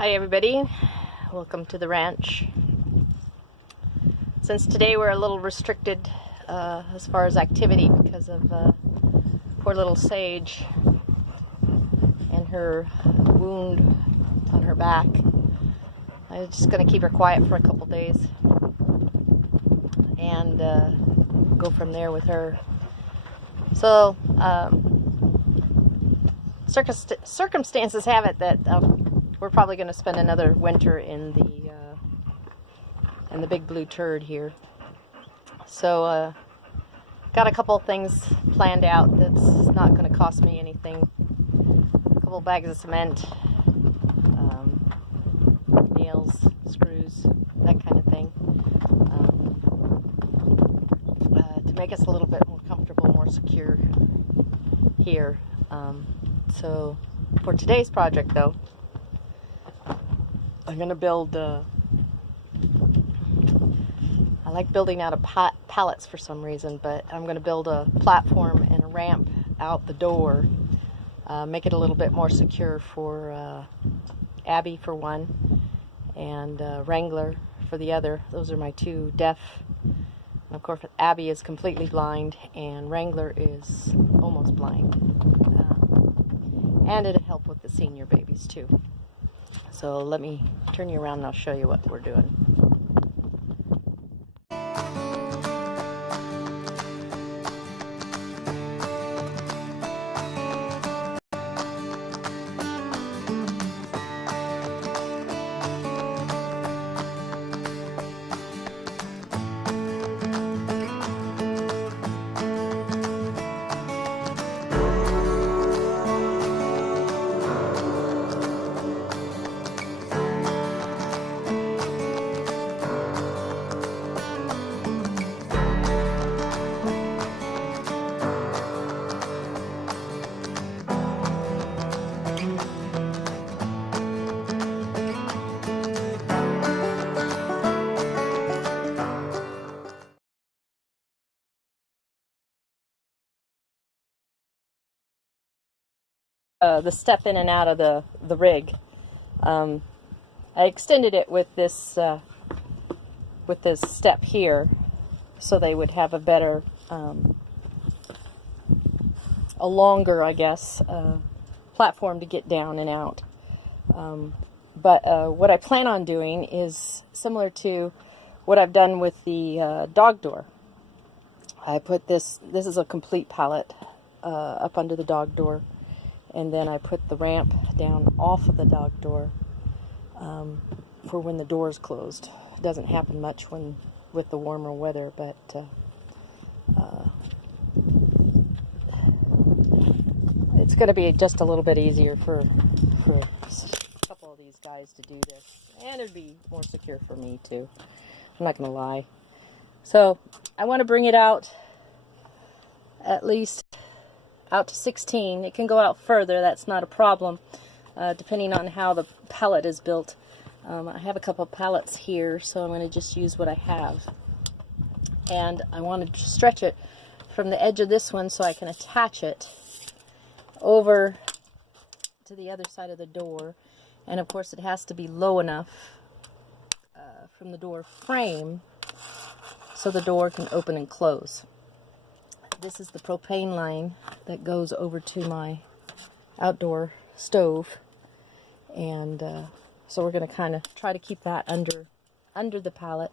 Hi everybody, welcome to the ranch. Since today we're a little restricted as far as activity because of poor little Sage and her wound on her back, I'm just going to keep her quiet for a couple days and go from there with her. So circumstances have it that we're probably going to spend another winter in the big blue turd here. So got a couple of things planned out that's not going to cost me anything. A couple bags of cement, nails, screws, that kind of thing, to make us a little bit more comfortable, more secure here. So for today's project though, I'm going to build, I like building out of pallets for some reason, but I'm going to build a platform and a ramp out the door, make it a little bit more secure for Abby for one, and Wrangler for the other. Those are my two deaf. And of course, Abby is completely blind, and Wrangler is almost blind. And it'll help with the senior babies too. So let me turn you around and I'll show you what we're doing. The step in and out of the rig. I extended it with this step here, so they would have a better, a longer, I guess, platform to get down and out. But what I plan on doing is similar to what I've done with the dog door. I put this is a complete pallet up under the dog door. And then I put the ramp down off of the dog door for when the door is closed. It doesn't happen much with the warmer weather, but it's going to be just a little bit easier for a couple of these guys to do this. And it'd be more secure for me too. I'm not going to lie. So I want to bring it out at least out to 16. It can go out further, that's not a problem, depending on how the pallet is built. I have a couple of pallets here, so I'm going to just use what I have. And I want to stretch it from the edge of this one so I can attach it over to the other side of the door. And of course it has to be low enough from the door frame so the door can open and close. This is the propane line that goes over to my outdoor stove, and so we're going to kind of try to keep that under the pallet.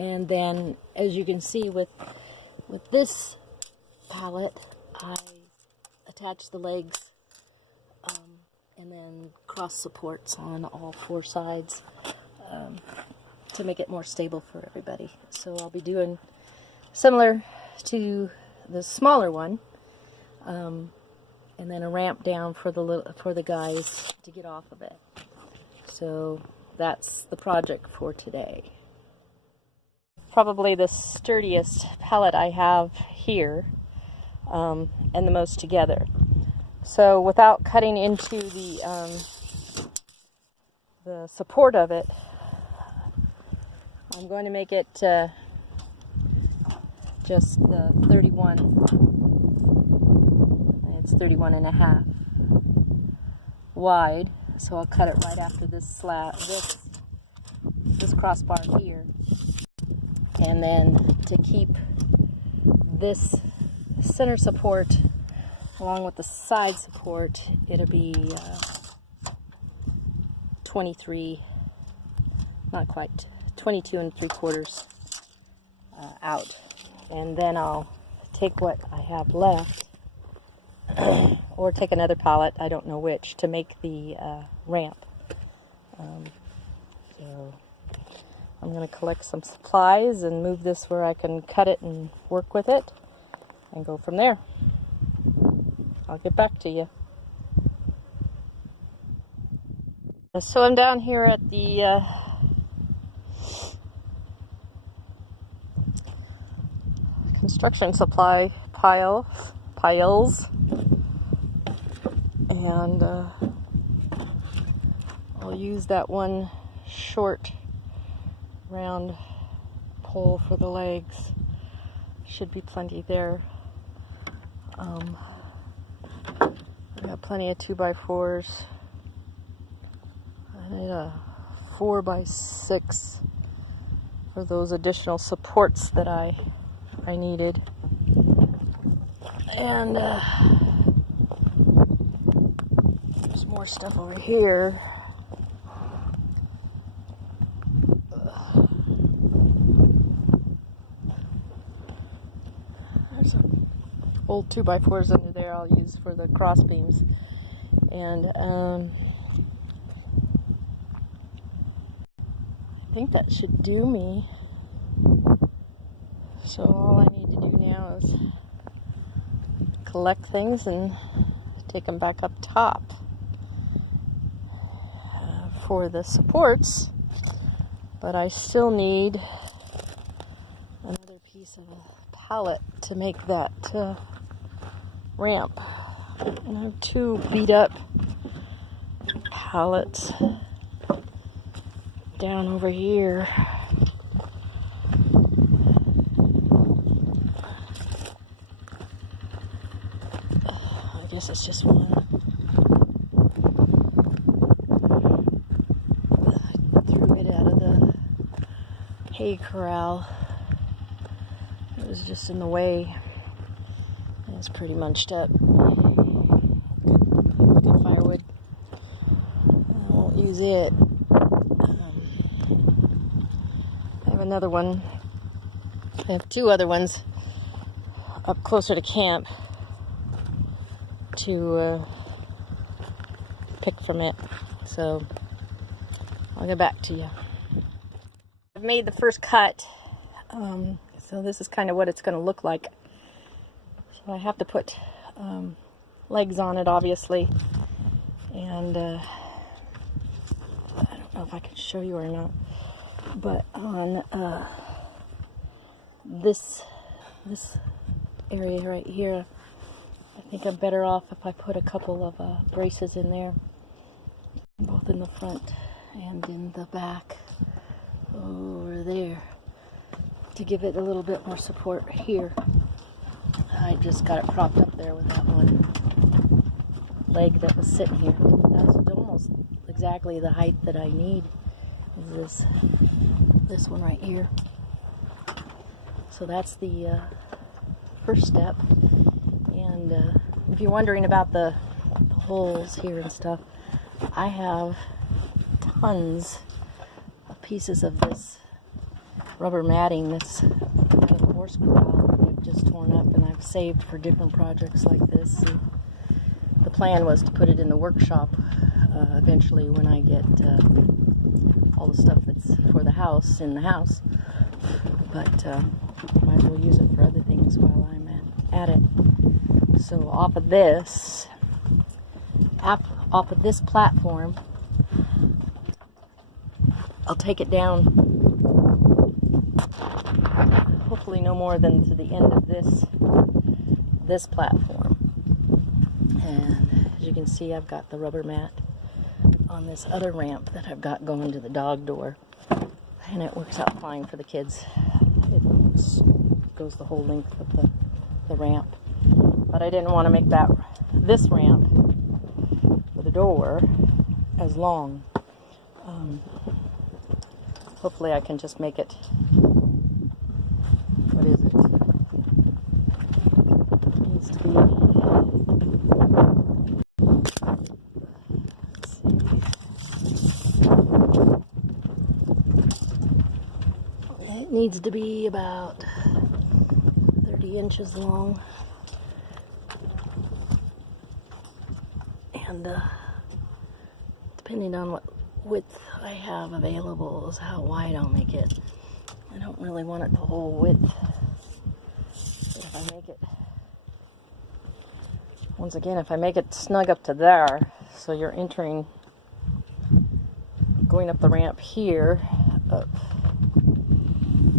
And then, as you can see with this pallet, I attach the legs and then cross supports on all four sides. To make it more stable for everybody. So I'll be doing similar to the smaller one, and then a ramp down for the guys to get off of it. So that's the project for today. Probably the sturdiest pallet I have here, and the most together. So without cutting into the support of it, I'm going to make it just the 31. It's 31 and a half. wide, so I'll cut it right after this this crossbar here. And then to keep this center support along with the side support, it'll be 23, not quite, 22 3/4 out. And then I'll take what I have left or take another pallet, I don't know which, to make the ramp. So I'm going to collect some supplies and move this where I can cut it and work with it and go from there. I'll get back to you. So I'm down here at the construction supply piles, and I'll use that one short round pole for the legs. Should be plenty there. I got plenty of 2x4s. I need a 4x6 for those additional supports that I needed. And there's more stuff over here. There's some old 2x4s under there I'll use for the cross beams. And I think that should do me. So all I need to do now is collect things and take them back up top for the supports. But I still need another piece of a pallet to make that ramp. And I have 2 beat up pallets down over here. I guess it's just one. I threw it out of the hay corral. It was just in the way. It's pretty munched up. Good firewood. I won't use it. I have another one. I have 2 other ones up closer to camp to pick from it. So I'll get back to you. I've made the first cut. So this is kind of what it's going to look like. So I have to put legs on it, obviously. And I don't know if I can show you or not. But on this area right here, I think I'm better off if I put a couple of braces in there, both in the front and in the back over there, to give it a little bit more support here. I just got it propped up there with that one leg that was sitting here. That's almost exactly the height that I need. Is this one right here. So that's the first step. And if you're wondering about the holes here and stuff, I have tons of pieces of this rubber matting that's in the horse corral that I've just torn up and I've saved for different projects like this. And the plan was to put it in the workshop eventually when I get all the stuff that's for the house in the house. But might as well use it for other things while I'm at it. So off of this platform, I'll take it down hopefully no more than to the end of this platform. And as you can see, I've got the rubber mat on this other ramp that I've got going to the dog door, and it works out fine for the kids. It goes the whole length of the ramp. But I didn't want to make this ramp with a door as long. Hopefully I can just make it, what is it? It needs to be, let's see. It needs to be about 30 inches long. And depending on what width I have available is how wide I'll make it. I don't really want it the whole width. But if I make it, once again, if I make it snug up to there, so you're entering, going up the ramp here, up,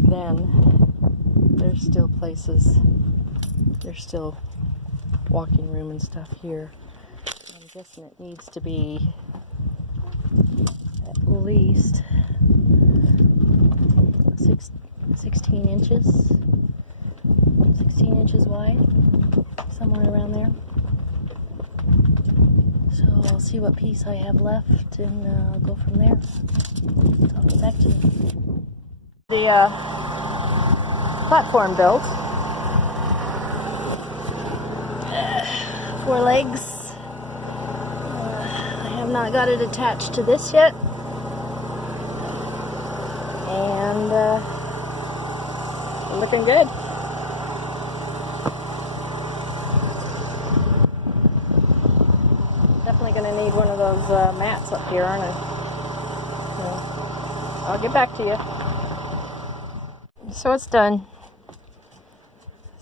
then there's still places, there's still walking room and stuff here. I'm guessing it needs to be at least 16 inches wide, somewhere around there. So I'll see what piece I have left and I'll go from there. I'll get back to you. The platform built. 4 legs. I have not got it attached to this yet. And looking good. Definitely going to need one of those mats up here, aren't I? So, I'll get back to you. So it's done.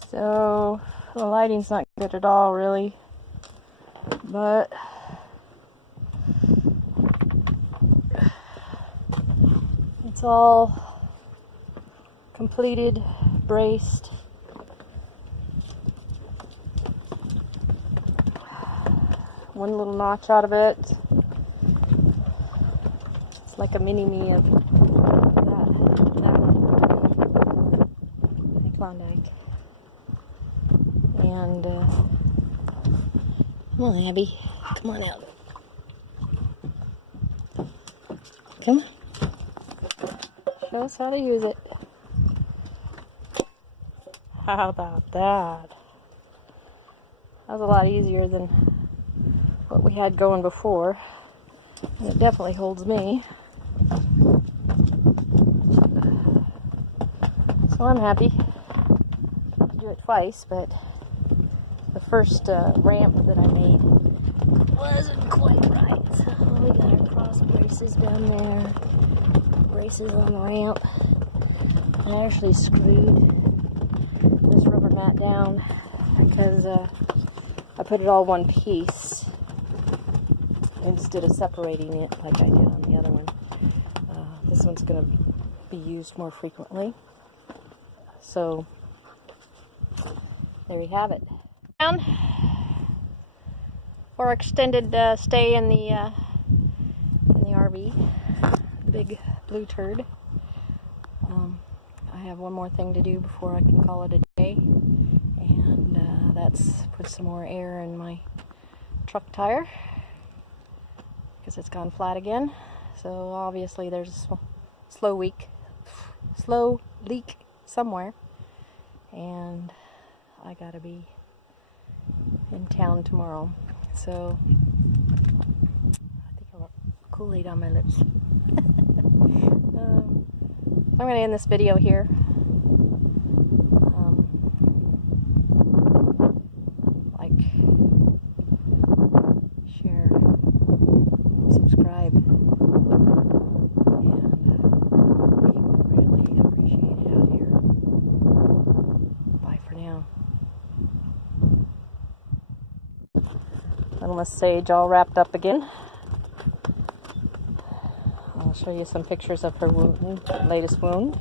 So the lighting's not good at all, really. But it's all completed, braced. One little notch out of it. It's like a mini-me of that one. Klondike. And come on, Abby. Come on out. Come on. Show us how to use it. How about that? That was a lot easier than what we had going before. And it definitely holds me. So I'm happy to do it twice, but the first ramp that I made wasn't quite right. So we got our cross braces down there, braces on the ramp. And I actually screwed this rubber mat down because I put it all one piece instead of separating it like I did on the other one. This one's going to be used more frequently. So there you have it. Down for extended stay in the RV, the big blue turd. I have one more thing to do before I can call it a day, and that's put some more air in my truck tire because it's gone flat again. So obviously there's a slow leak somewhere, and I gotta be in town tomorrow. So I think I got Kool-Aid on my lips. I'm going to end this video here. Like, share, subscribe, and we will really appreciate it out here. Bye for now. Little Miss Sage all wrapped up again. I'll show you some pictures of her wound, latest wound.